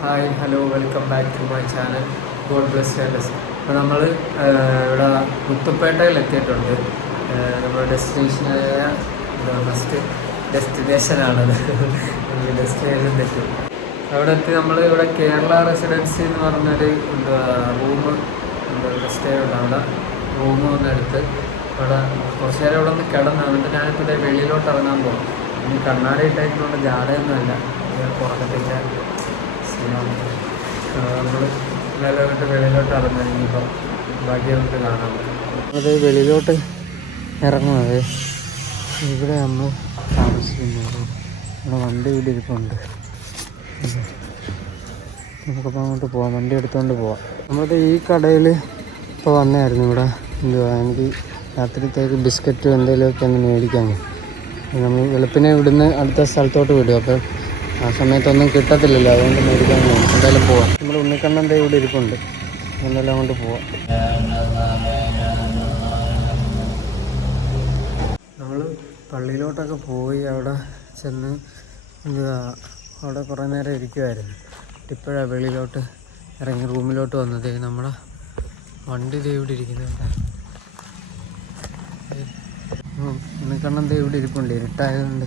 Hi hello welcome back to my channel God bless status. അപ്പോൾ നമ്മൾ ഇവിടെ മുത്തുപ്പേട്ടയിൽ എത്തിയിട്ടുണ്ട്. നമ്മുടെ ഡെസ്റ്റിനേഷനായ ഫസ്റ്റ് ഡെസ്റ്റിനേഷനാണത്. ഡെസ്റ്റിനേഷൻ തെറ്റി അവിടെ എത്തി. നമ്മൾ ഇവിടെ കേരള റെസിഡൻസി എന്ന് പറഞ്ഞൊരു റൂം സ്റ്റേ ഉണ്ട്. അവിടെ റൂം വന്നെടുത്ത് അവിടെ കുറച്ച് നേരം ഇവിടെ ഒന്ന് കിടന്ന് എന്നിട്ട് ഞാനിപ്പോൾ വെളിയിലോട്ട് ഇറങ്ങാൻ പോകും. ഇനി കണ്ണാടി ഇട്ടേക്കുന്നുണ്ട്, ജാടയൊന്നുമല്ല, പുറക്കത്തില്ല. നമ്മൾ നിലവിട്ട് വെളിയിലോട്ട് ഇറങ്ങാൻ ഇനിയിപ്പം ബാക്കി നമുക്ക് കാണാൻ പറ്റും. അത് വെളിയിലോട്ട് ഇറങ്ങുന്നത് ഇവിടെ നമ്മൾ താമസിക്കുന്നത്. ഇവിടെ വണ്ടി ഇവിടെ ഇരിപ്പുണ്ട്, നമുക്കപ്പോൾ അങ്ങോട്ട് പോവാം. വണ്ടി എടുത്തുകൊണ്ട് പോവാം. നമ്മളിത് ഈ കടയിൽ ഇപ്പോൾ വന്നായിരുന്നു. ഇവിടെ എന്തുവാ, എനിക്ക് രാത്രിത്തേക്ക് ബിസ്ക്കറ്റും എന്തെങ്കിലുമൊക്കെ ഒന്ന് മേടിക്കാൻ. നമ്മൾ വെളുപ്പിനെ ഇവിടുന്ന് അടുത്ത സ്ഥലത്തോട്ട് വിടും. അപ്പോൾ ആ സമയത്തൊന്നും കിട്ടത്തില്ലല്ലോ, അതുകൊണ്ട് മേടിക്കാൻ എന്തായാലും പോവാം. നമ്മൾ ഉണ്ണിക്കണ്ണൻ്റെ ഇവിടെ ഇരിപ്പുണ്ട്, എന്തായാലും അങ്ങോട്ട് പോവാം. നമ്മൾ പള്ളിയിലോട്ടൊക്കെ പോയി അവിടെ ചെന്ന് അവിടെ കുറേ നേരം ഇരിക്കുമായിരുന്നു. ഇപ്പോഴാണ് വെളിയിലോട്ട് ഇറങ്ങി റൂമിലോട്ട് വന്നത്. നമ്മുടെ വണ്ടി ഇവിടെ ഇരിക്കുന്നുണ്ട്. ഉണ്ണിക്കണ്ണൻ ഇവിടെ ഇരിപ്പുണ്ട്. ഇരുട്ടായതുകൊണ്ട്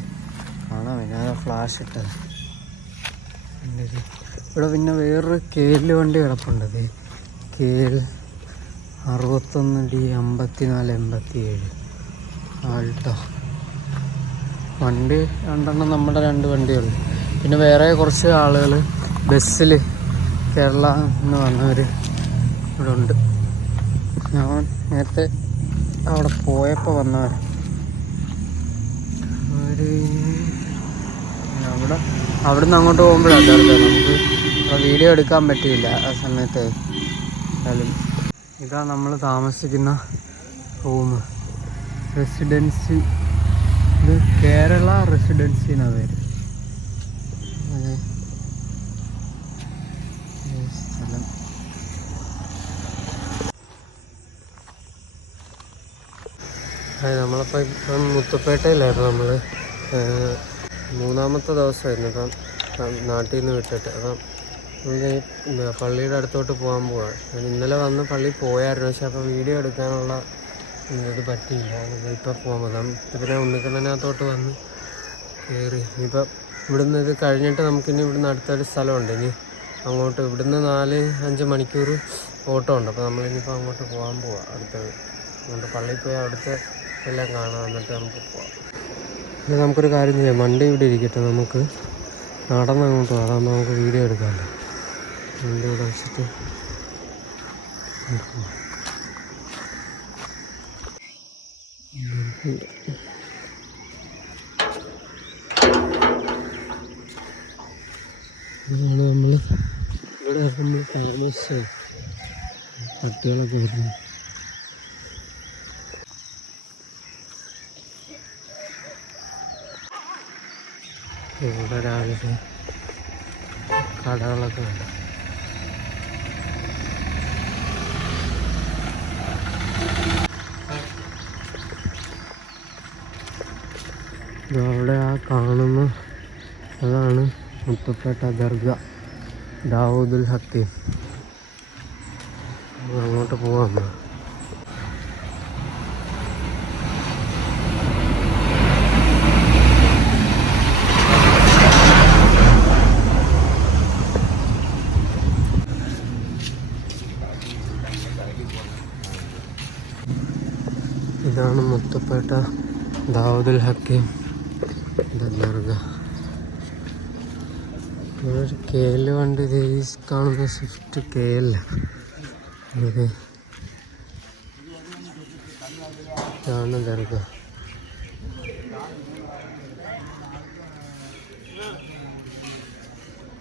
കാണാൻ ഞാൻ ഫ്ലാഷ് ഇട്ടത്. ഇവിടെ പിന്നെ വേറൊരു കേല് വണ്ടി കിടപ്പുണ്ട്. കേൽ 61D 5487 ആൾട്ടോ വണ്ടി. രണ്ടെണ്ണം നമ്മുടെ 2 വണ്ടിയുള്ളു. പിന്നെ വേറെ കുറച്ച് ആളുകൾ ബസ്സിൽ കേരള എന്ന് പറഞ്ഞവർ ഇവിടെ ഉണ്ട്. ഞാൻ നേരത്തെ അവിടെ പോയപ്പോൾ വന്നവർ അവിടെ നിന്ന് അങ്ങോട്ട് പോകുമ്പോഴാണ് നമുക്ക് വീഡിയോ എടുക്കാൻ പറ്റിയില്ല ആ സമയത്ത്. ഇതാ നമ്മൾ താമസിക്കുന്ന റൂം, റെസിഡൻസി. ഇത് കേരള റെസിഡൻസി എന്നാണ് പേര്. സ്ഥലം നമ്മളിപ്പോൾ ഇപ്പം മുത്തുപ്പേട്ടയിലായിരുന്നു. നമ്മൾ 3-ാമത്തെ ദിവസമായിരുന്നു ഇപ്പം നാട്ടിൽ നിന്ന് വിട്ടിട്ട്. അപ്പം പള്ളിയുടെ അടുത്തോട്ട് പോകാൻ പോവാണ്. ഞാൻ ഇന്നലെ വന്ന് പള്ളിയിൽ പോയായിരുന്നു, പക്ഷെ അപ്പോൾ വീഡിയോ എടുക്കാനുള്ള ഇത് പറ്റിയില്ല. ഇപ്പം പോകാൻ പിന്നെ ഉണ്ണിക്കണ്ണനകത്തോട്ട് വന്ന് കയറി. ഇനിയിപ്പം ഇവിടുന്ന് ഇത് കഴിഞ്ഞിട്ട് നമുക്കിനി ഇവിടുന്ന് അടുത്തൊരു സ്ഥലമുണ്ട്. ഇനി അങ്ങോട്ട് ഇവിടുന്ന് 4-5 മണിക്കൂർ ഓട്ടോ ഉണ്ട്. അപ്പോൾ നമ്മളിനിയിപ്പോൾ അങ്ങോട്ട് പോകാൻ പോവാം. അടുത്തത് അതുകൊണ്ട് പള്ളിയിൽ പോയി അവിടുത്തെ എല്ലാം കാണാം, എന്നിട്ട് നമുക്ക് പോവാം. പിന്നെ നമുക്കൊരു കാര്യം ചെയ്യാം, വണ്ടി ഇവിടെ ഇരിക്കട്ടെ, നമുക്ക് നടന്ന് അങ്ങോട്ട് പോകാം. അതാകുമ്പോൾ നമുക്ക് വീഡിയോ എടുക്കാമല്ലോ. വണ്ടി ഇവിടെ വെച്ചിട്ട് ഇതാണ് നമ്മൾ ഇവിടെ താമസിച്ച പട്ടികളൊക്കെ വരുന്നു. ഇവിടെ രാവിലെ കടകളൊക്കെ ഉണ്ട്. അവിടെ ആ കാണുന്ന അതാണ് മുത്തുപ്പേട്ട ദർഗ ദാവൂദുൽ ഹക്കീം. അങ്ങോട്ട് പോവാം. ഇതാണ് മുത്തുപ്പേട്ട ദാവൂദുൽ ഹക്കീം ദർഗ. ഒരു കേല് വണ്ടി കാണുന്ന സ്വിഫ്റ്റ് കേല്. ഇതാണ് ദർഗ.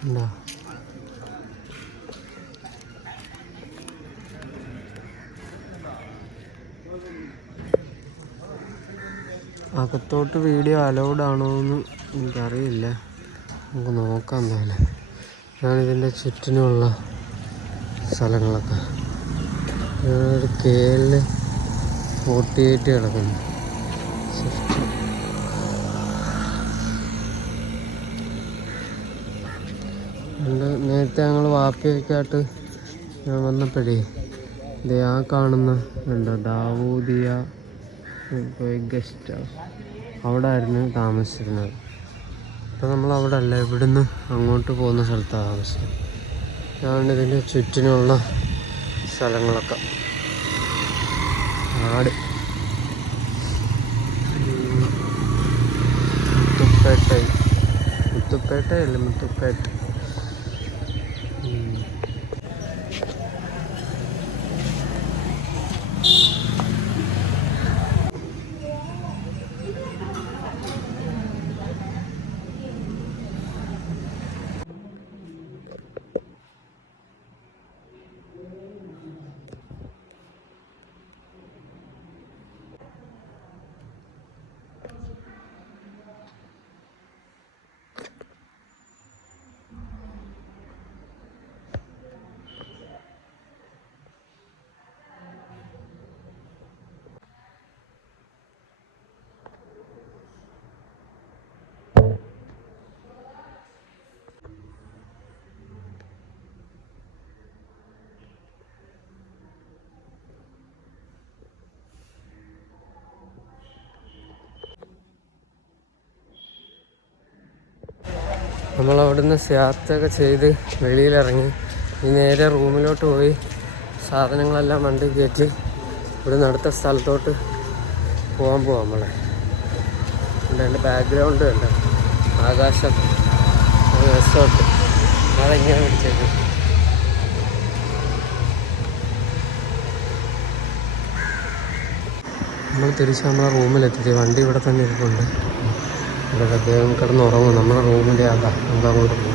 എന്താ അകത്തോട്ട് വീഡിയോ അലൗഡ് ആണോ എന്ന് എനിക്കറിയില്ല, നമുക്ക് നോക്കാം. എന്തായാലും ഞാനിതിൻ്റെ ചുറ്റിനുമുള്ള സ്ഥലങ്ങളൊക്കെ ഒരു കേല് 48 കിടക്കുന്നു. നേരത്തെ ഞങ്ങൾ വാപ്പിയൊക്കെ ആയിട്ട് ഞാൻ വന്നപ്പോഴേ ഇത് ആ കാണുന്ന ഉണ്ടോ ദാവൂദിയ ഗസ്റ്റ് ഹൗസ്, അവിടെ ആയിരുന്നു താമസിച്ചിരുന്നത്. അപ്പോൾ നമ്മൾ അവിടെ അല്ല, ഇവിടുന്ന് അങ്ങോട്ട് പോകുന്ന സ്ഥലത്താണ് താമസിക്കുന്നത്. അതാണ് ഇതിൻ്റെ ചുറ്റിനുള്ള സ്ഥലങ്ങളൊക്കെ. ആട് മുത്തുപ്പേട്ടയല്ല മുത്തുപ്പേട്ട. നമ്മളവിടുന്ന് യാത്രയൊക്കെ ചെയ്ത് വെളിയിലിറങ്ങി നേരെ റൂമിലോട്ട് പോയി സാധനങ്ങളെല്ലാം വണ്ടി കയറ്റി ഇവിടുന്ന് അടുത്ത സ്ഥലത്തോട്ട് പോകാൻ പോവാം. നമ്മളെ എൻ്റെ ബാക്ക്ഗ്രൗണ്ട് ഉണ്ട്, ആകാശം, റിസോർട്ട്, അതെങ്ങനെ പിടിച്ചേക്കും. നമ്മൾ തിരിച്ച് നമ്മളെ റൂമിലെത്തി. വണ്ടി ഇവിടെ തന്നെ ഇരിപ്പുണ്ട്. ഇവിടെ അദ്ദേഹം കിടന്നുറങ്ങും. നമ്മുടെ റൂമിൻ്റെ ആകാം, നമുക്ക് അങ്ങോട്ട് പോകും.